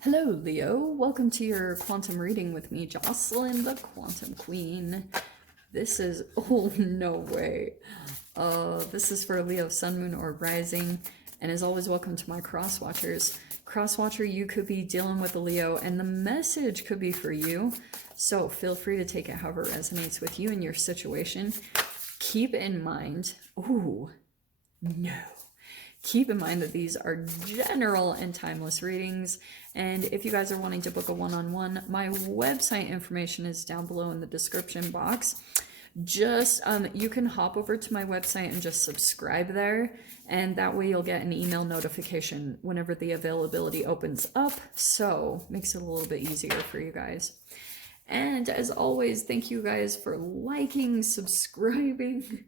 Hello, Leo. Welcome to your quantum reading with me, Jocelyn, the Quantum Queen. This is, oh, no way. This is for Leo, Sun, Moon, or Rising. And as always, welcome to my cross watchers. Cross watcher, you could be dealing with a Leo, and the message could be for you. So feel free to take it however resonates with you and your situation. Keep in mind, ooh, no. Keep in mind that these are general and timeless readings. And if you guys are wanting to book a one-on-one, my website information is down below in the description box. Just, you can hop over to my website and just subscribe there. And that way you'll get an email notification whenever the availability opens up. So makes it a little bit easier for you guys. And as always, thank you guys for liking, subscribing,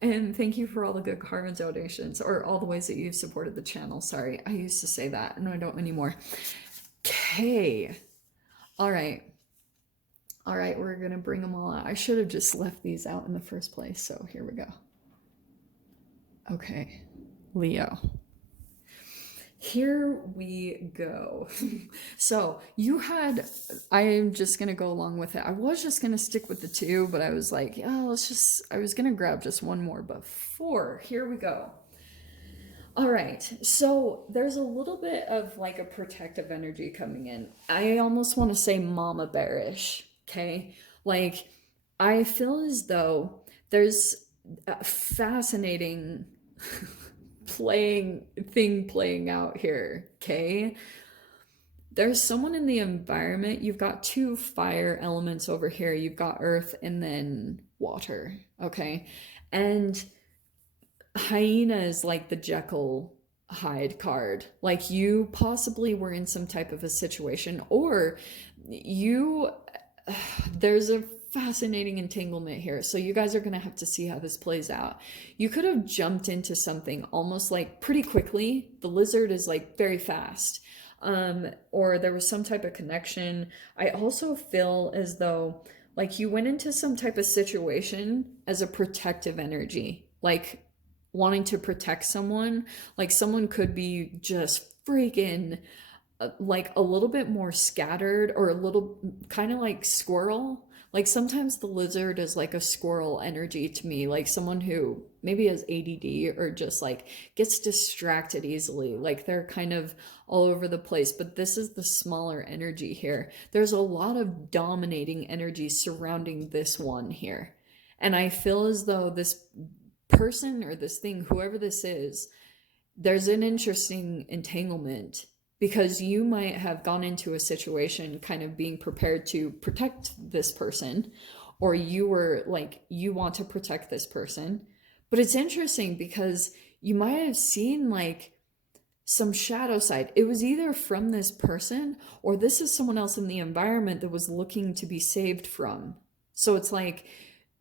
and thank you for all the good karma donations, or all the ways that you've supported the channel. Sorry, I used to say that, and I don't anymore. Okay. All right. All right, we're going to bring them all out. I should have just left these out in the first place, so here we go. Okay, Leo. Here we go. So you had, I am just going to go along with it. I was just going to stick with the two, but I was like, yeah, I was going to grab just one more, but four. Here we go. All right. So there's a little bit of like a protective energy coming in. I almost want to say mama bearish. Okay. Like I feel as though there's a fascinating playing out here, okay? There's someone in the environment. You've got two fire elements over here. You've got earth and then water, okay? And hyena is like the Jekyll Hyde card. Like you possibly were in some type of a situation, or you there's a fascinating entanglement here. So you guys are going to have to see how this plays out. You could have jumped into something almost like pretty quickly. The lizard is like very fast. Or there was some type of connection. I also feel as though like you went into some type of situation as a protective energy, like wanting to protect someone. Like someone could be just freaking like a little bit more scattered, or a little kind of like squirrel. Like sometimes the lizard is like a squirrel energy to me, like someone who maybe has ADD or just like gets distracted easily. Like they're kind of all over the place, but this is the smaller energy here. There's a lot of dominating energy surrounding this one here. And I feel as though this person or this thing, whoever this is, there's an interesting entanglement, because you might have gone into a situation kind of being prepared to protect this person, or you were like, you want to protect this person. But it's interesting because you might have seen like some shadow side. It was either from this person, or this is someone else in the environment that was looking to be saved from. So it's like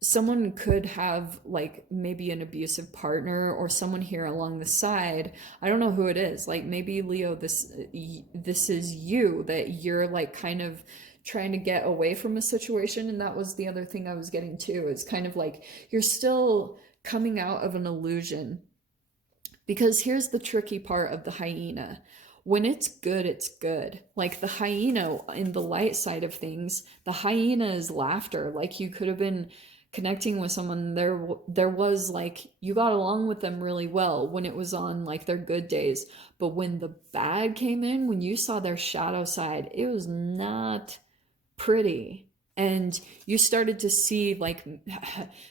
someone could have like maybe an abusive partner, or someone here along the side. I don't know who it is. Like maybe Leo, this is you, that you're like kind of trying to get away from a situation. And that was the other thing I was getting to, is kind of like you're still coming out of an illusion. Because here's the tricky part of the hyena. When it's good, it's good. Like the hyena in the light side of things, the hyena is laughter. Like you could have been connecting with someone, there was like you got along with them really well when it was on like their good days, but when the bad came in, when you saw their shadow side, it was not pretty. And you started to see like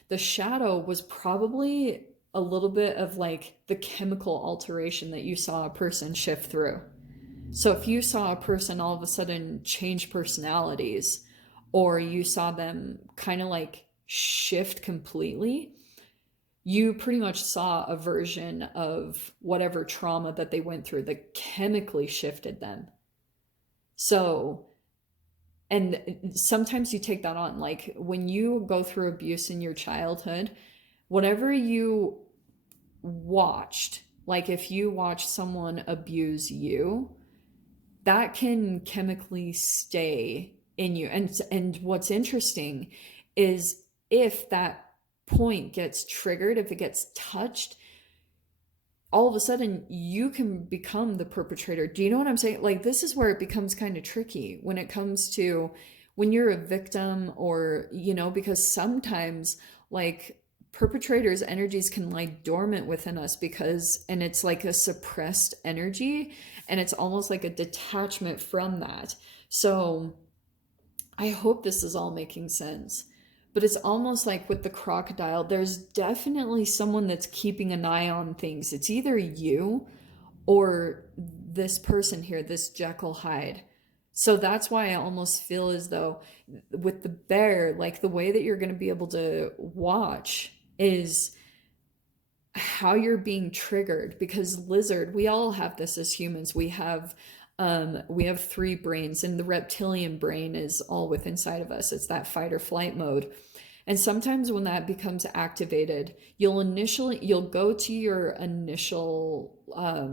the shadow was probably a little bit of like the chemical alteration that you saw a person shift through. So if you saw a person all of a sudden change personalities, or you saw them kind of like shift completely, you pretty much saw a version of whatever trauma that they went through that chemically shifted them. So, and sometimes you take that on, like when you go through abuse in your childhood, whatever you watched, like if you watch someone abuse you, that can chemically stay in you. And what's interesting is if that point gets triggered, if it gets touched, all of a sudden you can become the perpetrator. Do you know what I'm saying? Like, this is where it becomes kind of tricky when it comes to when you're a victim, or, you know, because sometimes like perpetrators' energies can lie dormant within us because, and it's like a suppressed energy, and it's almost like a detachment from that. So I hope this is all making sense. But it's almost like with the crocodile, there's definitely someone that's keeping an eye on things. It's either you or this person here, this Jekyll Hyde. So that's why I almost feel as though with the bear, like the way that you're going to be able to watch is how you're being triggered, because lizard, we all have this as humans. We have three brains, and the reptilian brain is all within inside of us. It's that fight or flight mode. And sometimes when that becomes activated, you'll go to your initial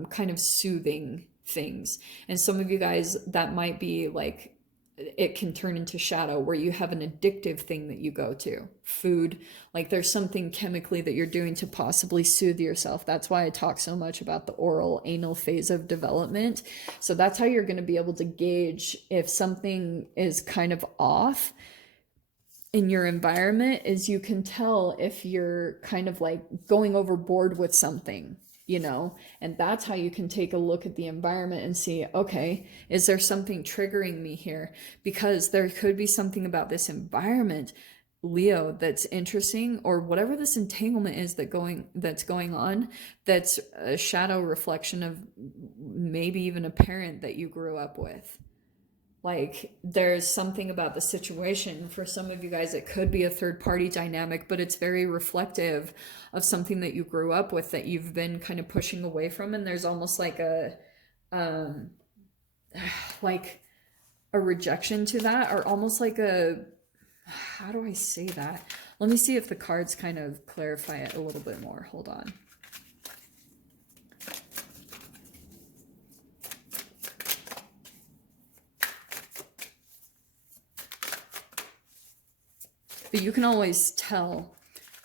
kind of soothing things. And some of you guys, that might be like, it can turn into shadow, where you have an addictive thing that you go to, food. Like, there's something chemically that you're doing to possibly soothe yourself. That's why I talk so much about the oral anal phase of development. So that's how you're going to be able to gauge if something is kind of off in your environment, is you can tell if you're kind of like going overboard with something, you know. And that's how you can take a look at the environment and see, okay, is there something triggering me here? Because there could be something about this environment, Leo, that's interesting, or whatever this entanglement is that's going on, that's a shadow reflection of maybe even a parent that you grew up with. Like, there's something about the situation. For some of you guys, it could be a third party dynamic, but it's very reflective of something that you grew up with that you've been kind of pushing away from. And there's almost like um, like a rejection to that, or almost like how do I say that? Let me see if the cards kind of clarify it a little bit more. Hold on. But you can always tell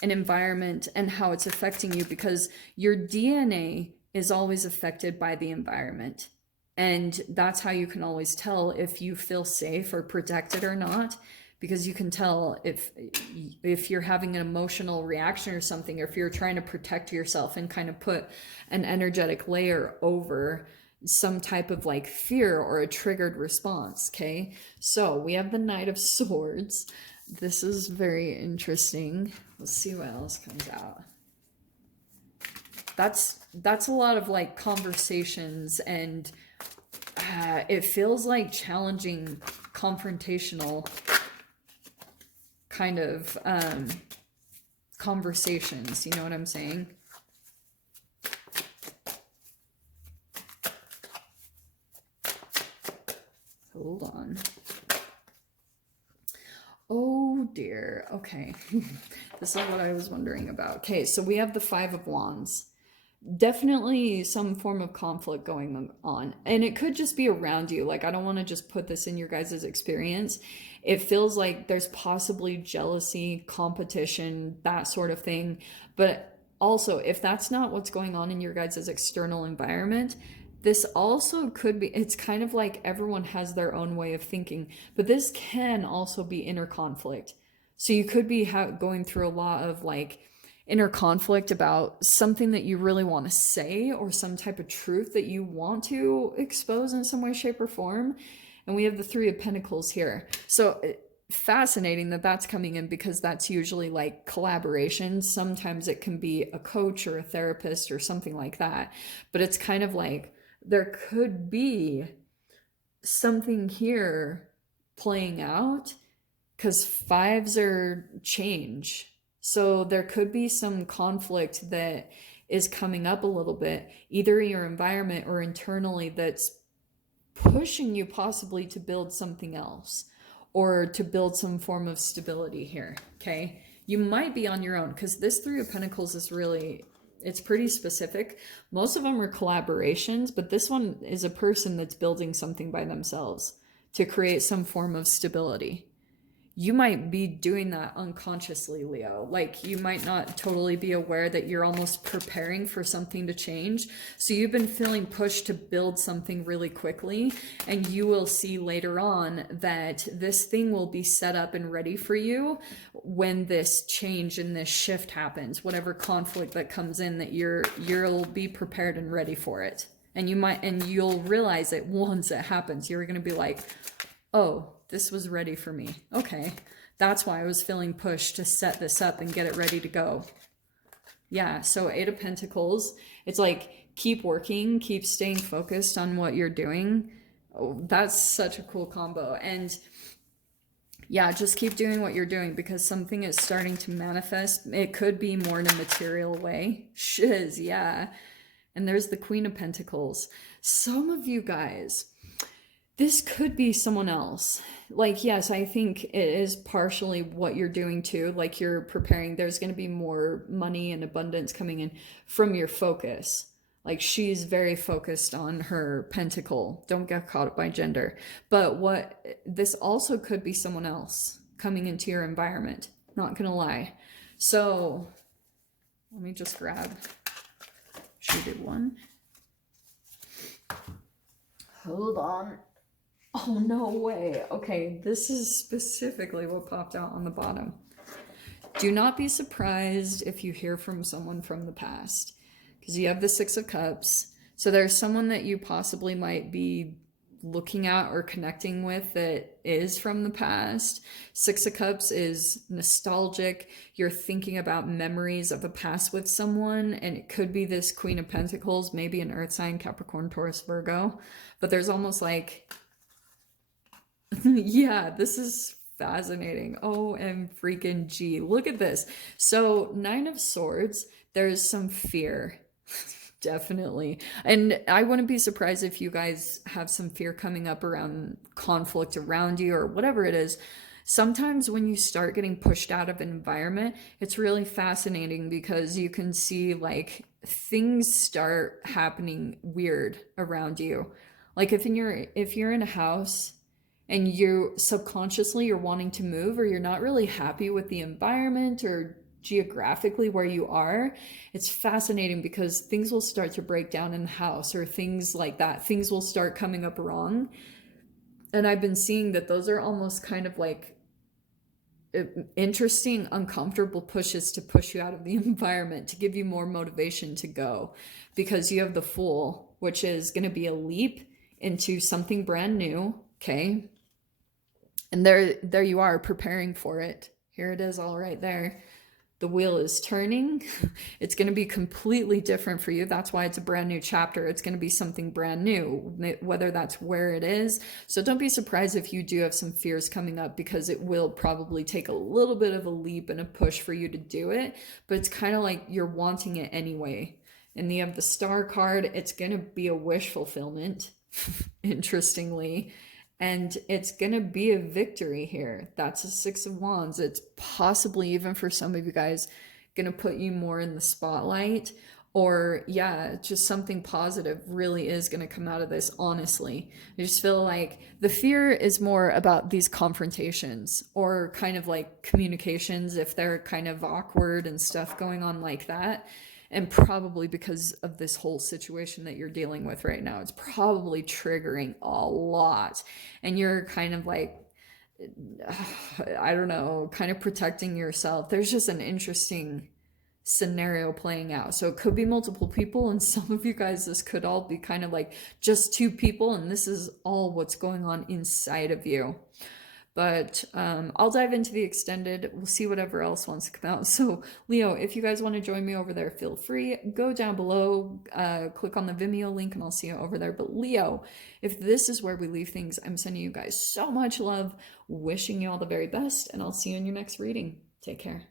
an environment and how it's affecting you, because your DNA is always affected by the environment. And that's how you can always tell if you feel safe or protected or not, because you can tell if you're having an emotional reaction or something, or if you're trying to protect yourself and kind of put an energetic layer over some type of like fear or a triggered response. Okay, so we have the Knight of Swords. This is very interesting. Let's see what else comes out. That's a lot of like conversations, and it feels like challenging, confrontational kind of conversations. You know what I'm saying? Hold on. Oh dear. Okay. This is what I was wondering about. Okay, so we have the Five of Wands. Definitely some form of conflict going on. And it could just be around you. Like, I don't want to just put this in your guys' experience. It feels like there's possibly jealousy, competition, that sort of thing. But also, if that's not what's going on in your guys' external environment, this also could be, it's kind of like everyone has their own way of thinking, but this can also be inner conflict. So you could be going through a lot of like inner conflict about something that you really want to say, or some type of truth that you want to expose in some way, shape, or form. And we have the Three of Pentacles here. So fascinating that that's coming in, because that's usually like collaboration. Sometimes it can be a coach or a therapist or something like that. But it's kind of like there could be something here playing out, because fives are change. So there could be some conflict that is coming up a little bit, either in your environment or internally, that's pushing you possibly to build something else, or to build some form of stability here. Okay, you might be on your own, because this Three of Pentacles is really, it's pretty specific. Most of them are collaborations, but this one is a person that's building something by themselves to create some form of stability. you might be doing that unconsciously, Leo. Like you might not totally be aware that you're almost preparing for something to change. So you've been feeling pushed to build something really quickly, and you will see later on that this thing will be set up and ready for you when this change and this shift happens. Whatever conflict that comes in, that you'll be prepared and ready for it. And you'll realize it once it happens. You're going to be like, oh, this was ready for me. Okay, that's why I was feeling pushed to set this up and get it ready to go. Yeah, so Eight of Pentacles, it's like keep working, keep staying focused on what you're doing. Oh, that's such a cool combo. And yeah, just keep doing what you're doing because something is starting to manifest. It could be more in a material way. Shiz, yeah. And there's the Queen of Pentacles. Some of you guys, this could be someone else. Like, yes, I think it is partially what you're doing too. Like you're preparing, there's going to be more money and abundance coming in from your focus. Like she's very focused on her pentacle. Don't get caught up by gender. But this also could be someone else coming into your environment. Not going to lie. So let me just grab, she did one. Hold on. Oh, no way. Okay, this is specifically what popped out on the bottom. Do not be surprised if you hear from someone from the past, because you have the Six of Cups. So there's someone that you possibly might be looking at or connecting with that is from the past. Six of Cups is nostalgic. You're thinking about memories of the past with someone, and it could be this Queen of Pentacles, maybe an earth sign, Capricorn, Taurus, Virgo. But there's almost like, yeah, this is fascinating. OM freaking G. Look at this. So Nine of Swords, there's some fear. Definitely. And I wouldn't be surprised if you guys have some fear coming up around conflict around you or whatever it is. Sometimes when you start getting pushed out of an environment, it's really fascinating because you can see like things start happening weird around you. Like if you're in a house and you subconsciously you're wanting to move, or you're not really happy with the environment or geographically where you are, it's fascinating because things will start to break down in the house or things like that. Things will start coming up wrong. And I've been seeing that those are almost kind of like interesting, uncomfortable pushes to push you out of the environment, to give you more motivation to go, because you have the Fool, which is going to be a leap into something brand new. Okay. And there you are preparing for it. Here it is all right there. The wheel is turning. It's going to be completely different for you. That's why it's a brand new chapter. It's going to be something brand new, whether that's where it is. So don't be surprised if you do have some fears coming up, because it will probably take a little bit of a leap and a push for you to do it. But it's kind of like you're wanting it anyway. And you have the Star card. It's going to be a wish fulfillment, interestingly. And it's going to be a victory here. That's a Six of Wands. It's possibly, even for some of you guys, going to put you more in the spotlight. Or, yeah, just something positive really is going to come out of this, honestly. I just feel like the fear is more about these confrontations or kind of like communications, if they're kind of awkward and stuff going on like that. And probably because of this whole situation that you're dealing with right now, it's probably triggering a lot. And you're kind of like, I don't know, kind of protecting yourself. There's just an interesting scenario playing out. So it could be multiple people, and some of you guys, this could all be kind of like just two people, and this is all what's going on inside of you. But I'll dive into the extended. We'll see whatever else wants to come out. So Leo, if you guys want to join me over there, feel free. Go down below, click on the Vimeo link, and I'll see you over there. But Leo, if this is where we leave things, I'm sending you guys so much love, wishing you all the very best, and I'll see you in your next reading. Take care.